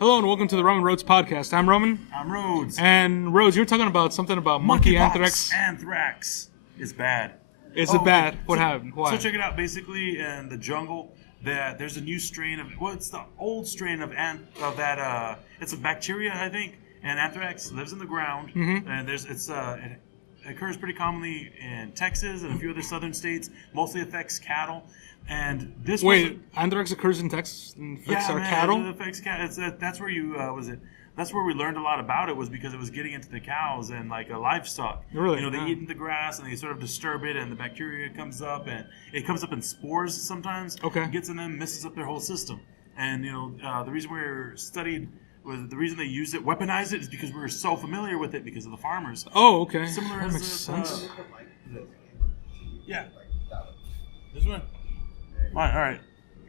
Hello and welcome to the Roman Rhodes podcast. I'm Roman. I'm Rodez. And Rhodes, you were talking about something about monkey anthrax. Anthrax is bad. Is it bad? What happened? Why? So check it out. Basically, in the jungle, there's a new strain of it's the old strain of that. It's a bacteria, I think, and anthrax lives in the ground, and it occurs pretty commonly in Texas and a few other southern states. Mostly affects cattle. And this anthrax occurs in Texas and affects our cattle? It affects cattle. That's where that's where we learned a lot about it, was because it was getting into the cows and livestock. Really? They eat the grass and they sort of disturb it, and the bacteria comes up, and it comes up in spores sometimes. Okay. It gets in them, messes up their whole system. And the reason the reason they used it, weaponized it, is because we were so familiar with it because of the farmers. Oh, okay. Similar that as makes sense. This one. All right.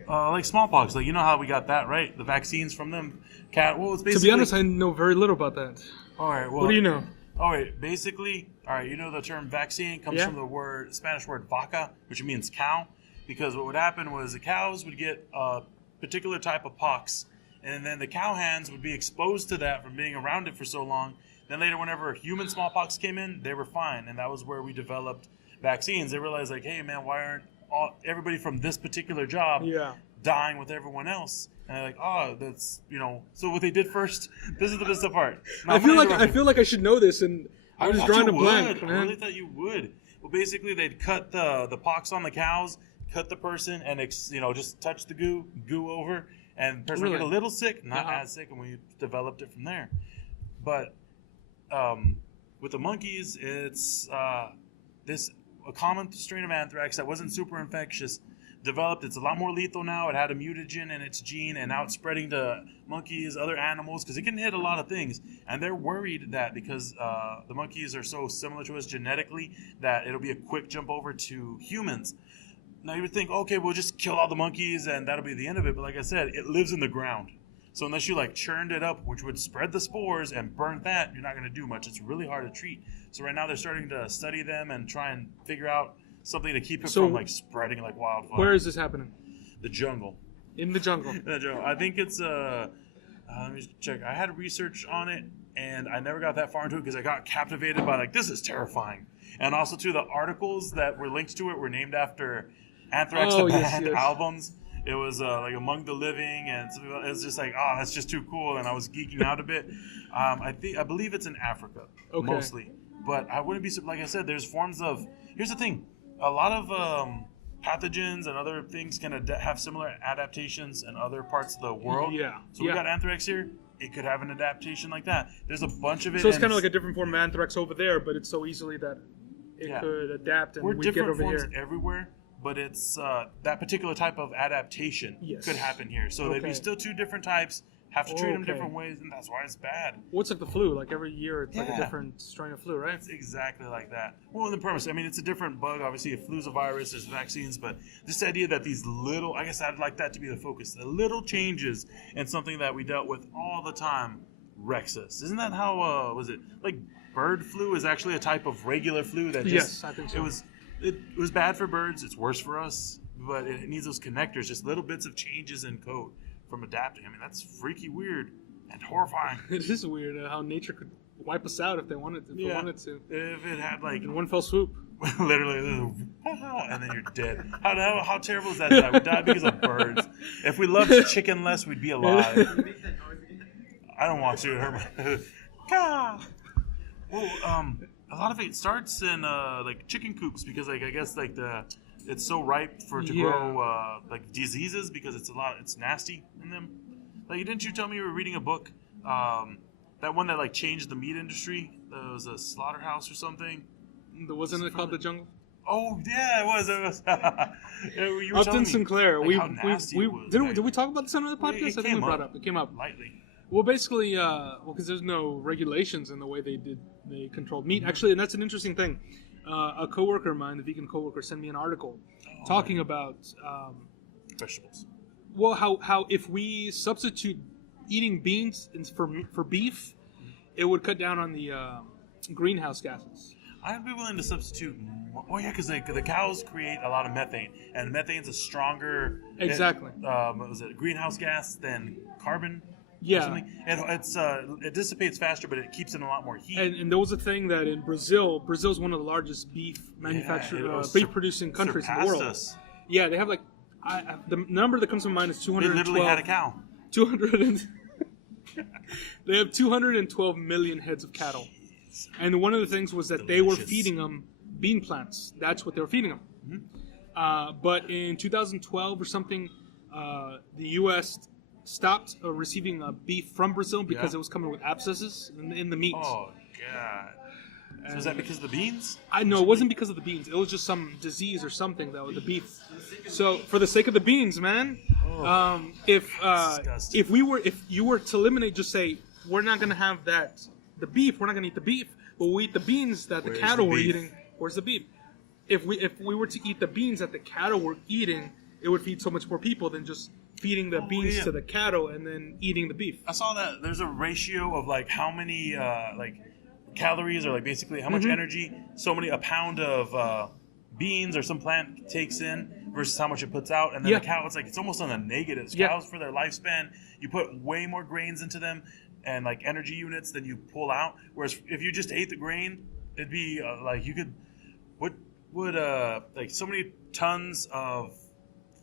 Like smallpox, you know how we got that, right? The vaccines from them. It's basically. To be honest, I know very little about that. All right. Well, what do you know? All right. Basically, you know the term vaccine comes from the Spanish word vaca, which means cow, because what would happen was the cows would get a particular type of pox, and then the cow hands would be exposed to that from being around it for so long. Then later, whenever human smallpox came in, they were fine, and that was where we developed vaccines. They realized, hey man, why aren't everybody from this particular job dying with everyone else? And they're like, that's So what they did first, this is the best part. Now, I feel like I should know this, and I was drawing a blank. I really thought you would. Well, basically, they'd cut the pox on the cows, cut the person, and just touch the goo over, and the person would get a little sick, not as sick, and we developed it from there. But with the monkeys, it's a common strain of anthrax that wasn't super infectious developed. It's a lot more lethal now. It had a mutagen in its gene, and now it's spreading to monkeys, other animals, because it can hit a lot of things. And they're worried that because the monkeys are so similar to us genetically, that it'll be a quick jump over to humans. Now you would think, okay, we'll just kill all the monkeys and that'll be the end of it. But like I said, it lives in the ground. So unless you churned it up, which would spread the spores, and burn that, you're not going to do much. It's really hard to treat. So right now they're starting to study them and try and figure out something to keep it from spreading like wildfire. Where is this happening? The jungle. In the jungle. In the jungle. I think it's let me check. I had research on it, and I never got that far into it because I got captivated by this is terrifying. And also too, the articles that were linked to it were named after Anthrax the band albums. It was Among the Living, and it was just that's just too cool, and I was geeking out a bit. I believe it's in Africa mostly, but I wouldn't be, like I said, there's forms of. Here's the thing, a lot of pathogens and other things can have similar adaptations in other parts of the world. So we got anthrax here. It could have an adaptation like that. There's a bunch of it. So it's kind of like a different form of anthrax over there, but it's so easily that it could adapt, and we're we get over forms here everywhere. But it's that particular type of adaptation could happen here. So they'd be still two different types, have to treat them different ways, and that's why it's bad. Well, it's like the flu. Every year it's a different strain of flu, right? It's exactly like that. Well, in the premise, it's a different bug. Obviously, a flu's a virus, there's vaccines, but this idea that these little, I guess I'd like that to be the focus, the little changes in something that we dealt with all the time wrecks us. Isn't that how, was it, bird flu is actually a type of regular flu that just... Yes, I think so. It was bad for birds. It's worse for us, but it needs those connectors, just little bits of changes in code from adapting. That's freaky weird and horrifying. It is weird how nature could wipe us out if they wanted to. If it wanted to. If it had in one fell swoop. Literally, and then you're dead. How terrible is that? That we died because of birds. If we loved chicken less, we'd be alive. I don't want to. Well, a lot of it starts in chicken coops because I guess it's so ripe to grow diseases because it's nasty in them. Didn't you tell me you were reading a book that one that changed the meat industry? It was a slaughterhouse or something. Wasn't it called The Jungle? Oh yeah, it was. You were Upton Sinclair. How nasty it was. Did we talk about this on the podcast? I think we brought it up. It came up lightly. Well, basically, because there's no regulations in the way they controlled meat. Actually, and that's an interesting thing. A coworker of mine, the vegan coworker, sent me an article talking about vegetables. Well, how if we substitute eating beans for beef, it would cut down on the greenhouse gases. I'd be willing to substitute. Oh yeah, because the cows create a lot of methane, and methane's a stronger exactly was it greenhouse gas than carbon Yeah. Or something. And it dissipates faster, but it keeps in a lot more heat. And there was a thing that in Brazil's one of the largest beef beef producing countries in the world. Us. Yeah, they have like the number that comes to mind is 212. They literally had a cow. 200. They have 212 million heads of cattle, and one of the things was that they were feeding them bean plants. That's what they were feeding them. Mm-hmm. But in 2012 or something, the U.S. stopped receiving beef from Brazil because it was coming with abscesses in the meat. Oh God! So is that because of the beans? No, it wasn't because of the beans. It was just some disease or something that was the beef. So for the sake of the beans, man, if you were to eliminate, just say we're not gonna have the beef. We're not gonna eat the beef, but we'll eat the beans that the cattle were eating. Where's the beef? If we were to eat the beans that the cattle were eating, it would feed so much more people than just feeding the beans to the cattle and then eating the beef. I saw that there's a ratio of like how many calories or like basically how much energy a pound of beans or some plant takes in versus how much it puts out, and then the cow, it's almost on the negatives. Cows, for their lifespan, you put way more grains into them and like energy units than you pull out, whereas if you just ate the grain, it'd be like you could like so many tons of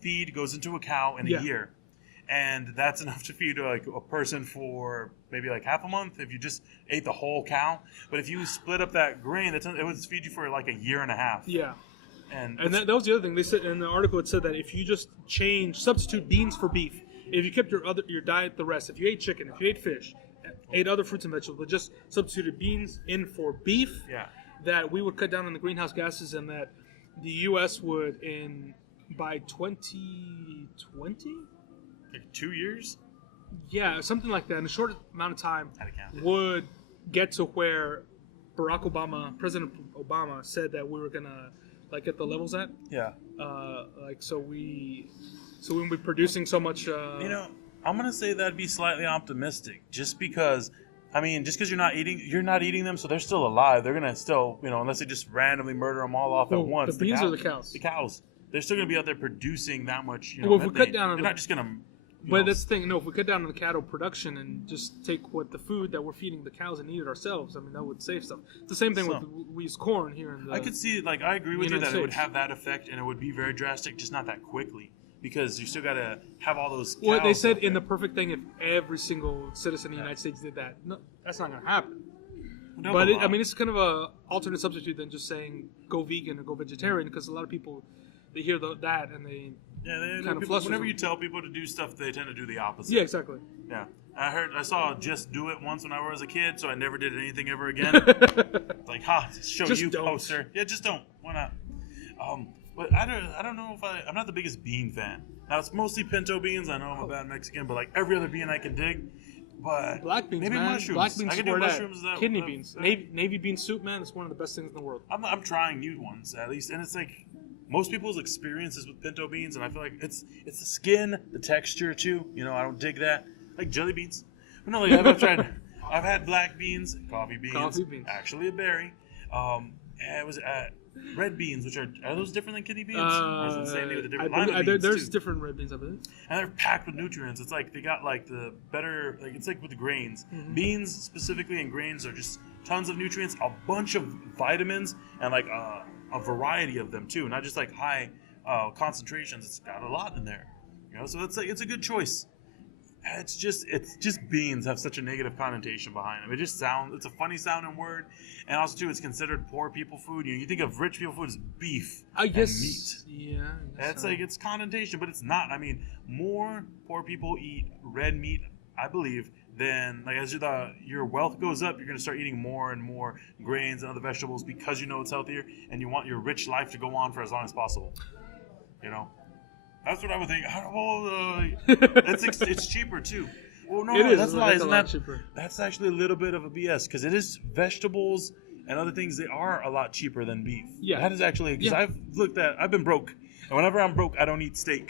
feed goes into a cow in a year, and that's enough to feed like a person for maybe like half a month if you just ate the whole cow. But if you split up that grain, it would feed you for like a year and a half. Yeah. And that was the other thing. They said in the article, it said that if you just substitute beans for beef, if you kept your diet the rest, if you ate chicken, if you ate fish, ate other fruits and vegetables, but just substituted beans in for beef, that we would cut down on the greenhouse gases, and that the U.S. would, by 2020? Like 2 years? Yeah, something like that. In a short amount of time, would get to where President Obama said that we were going to like get the levels at. Yeah. So we wouldn't be producing so much. I'm gonna say that'd be slightly optimistic, just because you're not eating them, so they're still alive. They're gonna still, unless they just randomly murder them all off at once. The beans or the cows? The cows. They're still gonna be out there producing that much. Well, if we cut down on they're not just gonna. But that's the thing. No, if we cut down on the cattle production and just take the food that we're feeding the cows and eat it ourselves, that would save stuff. It's the same thing with we use corn here in the. I could see, I agree with you that it would have that effect, and it would be very drastic, just not that quickly, because you still got to have all those. Well, they said in the perfect thing, if every single citizen in the United States did that, no, that's not going to happen. No, but it's kind of a alternate substitute than just saying go vegan or go vegetarian, because a lot of people they hear that and they. Yeah, whenever you tell people to do stuff, they tend to do the opposite. Yeah, exactly. Yeah, I saw Just Do It once when I was a kid, so I never did anything ever again. Show just you don't. Poster. Yeah, just don't. Why not? But I don't know if I'm not the biggest bean fan. Now it's mostly pinto beans. I know I'm a bad Mexican, but like every other bean I can dig. But black beans, maybe man. mushrooms. Black beans, I can do mushrooms. Kidney beans, navy bean soup, man. It's one of the best things in the world. I'm trying new ones at least, and it's like. Most people's experiences with pinto beans, and I feel like it's the skin, the texture too. I don't dig that. Like jelly beans. But no, I've had black beans, coffee beans. Actually a berry. It was red beans, which are those different than kidney beans? Or is it the same thing with the different line of beans there's too? Different red beans, I believe. And they're packed with nutrients. It's like they got like the better, like it's like with the grains. Mm-hmm. Beans specifically and grains are just tons of nutrients, a bunch of vitamins, and like a variety of them too, not just like high concentrations. It's got a lot in there, so it's a good choice. It's just beans have such a negative connotation behind them. It's a funny sounding word, and also too it's considered poor people food. You think of rich people food as beef and meat. Yeah, that's like its connotation, but it's not. More poor people eat red meat, I believe, then like as your wealth goes up, you're going to start eating more and more grains and other vegetables because it's healthier, and you want your rich life to go on for as long as possible. That's what I would think. It's cheaper too. Well, no, that's a lie. Isn't that cheaper? That's actually a little bit of a BS, because it is vegetables and other things. They are a lot cheaper than beef. Yeah, that is actually because I've been broke, and whenever I'm broke, I don't eat steak.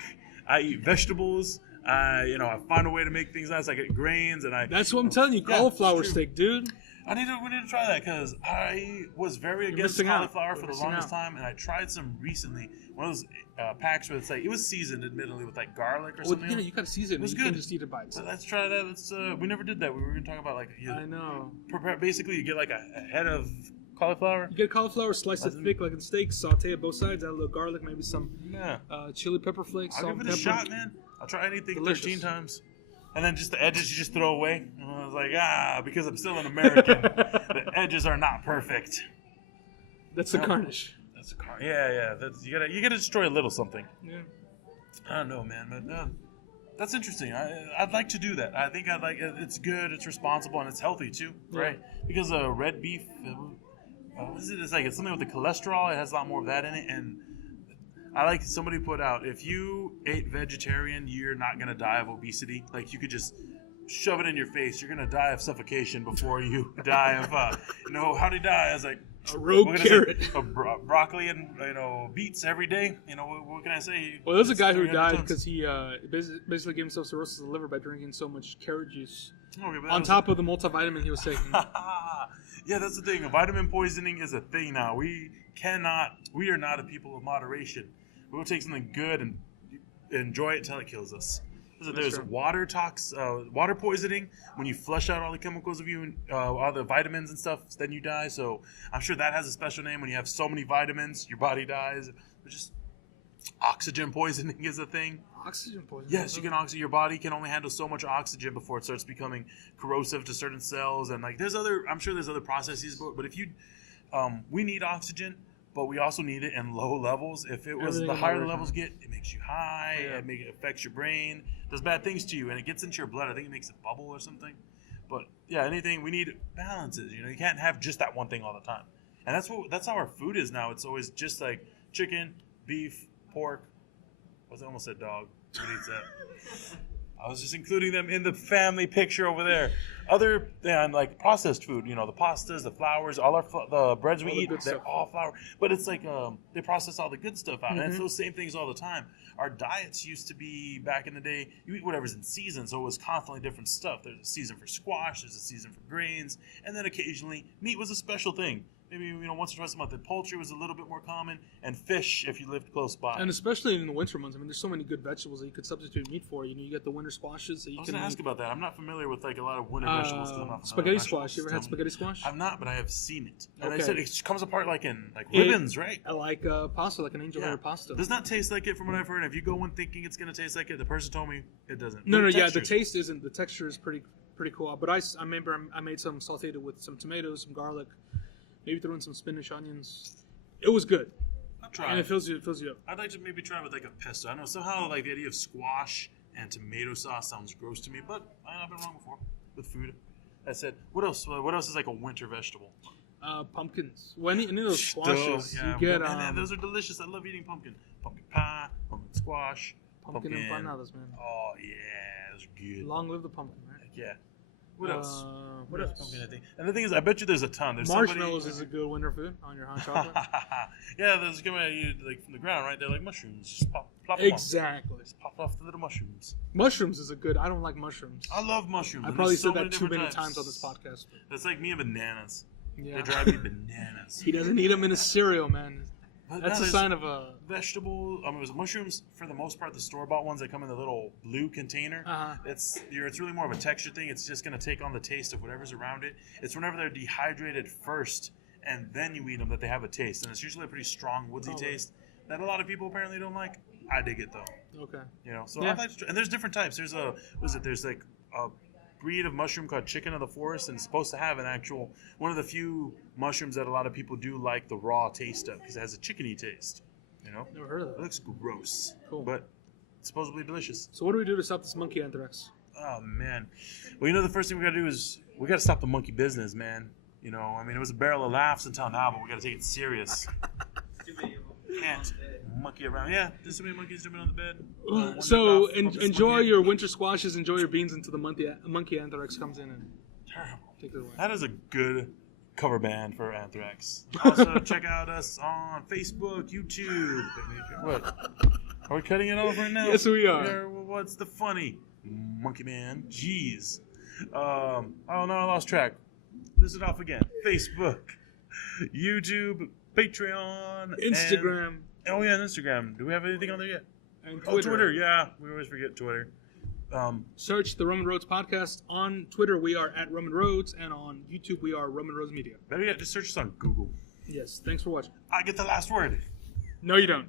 I eat vegetables. I find a way to make things nice. I get grains, and That's what I'm telling you. Cauliflower steak, dude. We need to try that because I was very against missing out. cauliflower for You're the missing longest out. time, and I tried some recently. One of those packs where it's like it was seasoned, admittedly, with like garlic or Well, something. yeah, you gotta season it. was You good. can't just eat it by So itself. let's try that. We never did that. We were gonna talk about like I know. prepare. Basically, you get like a head of cauliflower. You get cauliflower, slice it thick like in steak, saute it both sides, add a little garlic, maybe some chili pepper flakes, I'll salt, give it a pepper. shot, man. I'll try anything Delicious. 13 times. And then just the edges you just throw away. And I was like, because I'm still an American, the edges are not perfect. That's the garnish. That's a car. Yeah. You gotta destroy a little something. Yeah. I don't know, man, but that's interesting. I'd like to do that. I think I'd like. It's good. It's responsible and it's healthy too, right? Because red beef, what is it? It's like it's something with the cholesterol. It has a lot more of that in it, and I like somebody put out, if you ate vegetarian, you're not going to die of obesity. Like, you could just shove it in your face. You're going to die of suffocation before you die of, how'd he die? I was like, A rogue what can I carrot. say? Broccoli and, beets every day. What can I say? Well, there's a guy who 300 died tons. because he basically gave himself cirrhosis of the liver by drinking so much carrot juice. Okay, but that On was- top of the multivitamin he was taking. Yeah, that's the thing. Vitamin poisoning is a thing now. We are not a people of moderation. We will take something good and enjoy it till it kills us. There's true. water poisoning. When you flush out all the chemicals of you, all the vitamins and stuff, then you die. So I'm sure that has a special name. When you have so many vitamins, your body dies. There's just oxygen poisoning is a thing. Oxygen poisoning? Yes, you can oxygen. Your body can only handle so much oxygen before it starts becoming corrosive to certain cells. And like, I'm sure there's other processes, but if you, we need oxygen. But we also need it in low levels. If it was the higher the levels get, it makes you high. Yeah. It affects your brain. Does bad things to you, and it gets into your blood. I think it makes it bubble or something. But yeah, anything we need balances. You can't have just that one thing all the time. And that's how our food is now. It's always just like chicken, beef, pork. I almost said dog. Who eats that? I was just including them in the family picture over there. Other than like processed food, the pastas, the flours, the breads we All the eat, good they're stuff. all flour. But it's like they process all the good stuff out. And it's Mhm. those same things all the time. Our diets used to be, back in the day, you eat whatever's in season, so it was constantly different stuff. There's a season for squash, there's a season for grains, and then occasionally meat was a special thing. Maybe once or twice a month. And poultry was a little bit more common, and fish if you lived close by. And especially in the winter months, there's so many good vegetables that you could substitute meat for. You get the winter squashes that you I was can going to ask eat. about that. I'm not familiar with like a lot of winter vegetables. 'Cause I'm not Spaghetti vegetables. squash. You ever had Tell me. spaghetti squash? I've not, but I have seen it. And Okay. they said it comes apart like in ribbons, right? I like pasta, like an angel hair pasta. Does not taste like it from what I've heard. If you go in thinking it's going to taste like it, the person told me it doesn't. No, But yeah, the textures- taste isn't. The texture is pretty cool. But I remember I made some sauteed with some tomatoes, some garlic, maybe throw in some spinach, onions. It was good, I'll try. and it fills you up. I'd like to maybe try it with like a pesto. I know somehow like the idea of squash and tomato sauce sounds gross to me, but I've been wrong before with food. I said, what else? What else is like a winter vegetable? Pumpkins. Well, any of those squashes, yeah, you get and those are delicious. I love eating pumpkin pie, pumpkin squash, pumpkin empanadas, man. Oh yeah, those are good. Long live the pumpkin, right? Yeah. What else? What else? Pumpkin, I think. And the thing is, I bet you there's a ton. There's Marshmallows is a good winter food on your hot chocolate. Yeah, those come out like from the ground, right? They're like mushrooms. Just plop them off. Exactly. Just pop off the little mushrooms. Mushrooms is a good. I don't like mushrooms. I love mushrooms. I and probably there's so said that too many different times types. on this podcast. That's like me and bananas. Yeah. They drive me bananas. He doesn't eat them in his cereal, man. But That's no, a there's sign of a. vegetable. It was mushrooms for the most part. The store-bought ones that come in the little blue container. It's really more of a texture thing. It's just gonna take on the taste of whatever's around it. It's whenever they're dehydrated first and then you eat them that they have a taste, and it's usually a pretty strong woodsy taste that a lot of people apparently don't like. I dig it though. Okay. So Yeah. I'd like to try, and there's different types. There's there's like a breed of mushroom called chicken of the forest, and it's supposed to have an actual one of the few mushrooms that a lot of people do like the raw taste of because it has a chickeny taste. Never heard of It that. looks gross, Cool. but it's supposedly delicious. So what do we do to stop this monkey anthrax? Oh man, well the first thing we gotta do is we gotta stop the monkey business, man. It was a barrel of laughs until now, but we gotta take it serious. Can't monkey around. Yeah, there's so many monkeys jumping on the bed. So enjoy your winter squashes, enjoy your beans until the monkey anthrax comes in and Terrible. takes it away. That is a good cover band for Anthrax. Also, check out us on Facebook, YouTube. What? Are we cutting it off right now? Yes, we are. What's the funny? Monkey Man. Jeez. Oh no, I lost track. list it off again. Facebook, YouTube, Patreon, Instagram. Oh yeah, and Instagram. Do we have anything on there yet? And Twitter. Oh, Twitter. Yeah, we always forget Twitter. Search the Roman Roads Podcast. On Twitter, we are at Roman Roads, and on YouTube, we are Roman Roads Media. Better yet, just search us on Google. Yes, thanks for watching. I get the last word. No, you don't.